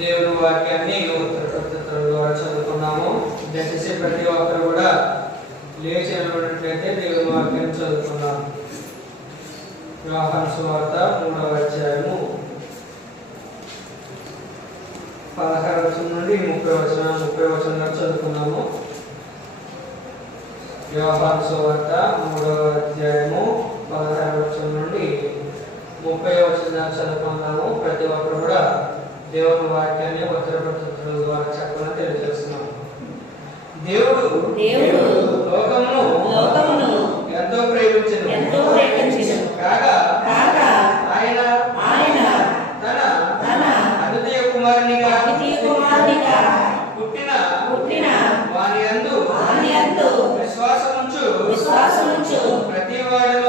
దేవుని వాక్యాన్ని ఉత్తర పద్ధతుల ద్వారా చదువుకున్నాము. దయచేసి ప్రతి ఒక్కరు కూడా లేచి నిలబడినట్లయితే దేవుని వాక్యాన్ని చదువుకున్నాము. యోహాను సువార్త 3వ అధ్యాయము 16వ వచనం నుండి 30వ వచనం వరకు చదువుకున్నాము. యోహాను సువార్త 3వ అధ్యాయము 16వ వచనం నుండి 30వ వచనం చదువుకున్నాము. ప్రతి ఒక్కరు కూడా దేవుని వాక్యాన్ని ఉత్తర పద్ధతుల ద్వారా చెప్పాలని తెలియజేస్తున్నాము. దేవుడు లోకమును ఎంతో ప్రేమించెను కాగా ఆయన తన అద్వితీయ కుమారునిగా పుట్టిన వాని యందు విశ్వాసముంచు ప్రతి వాడును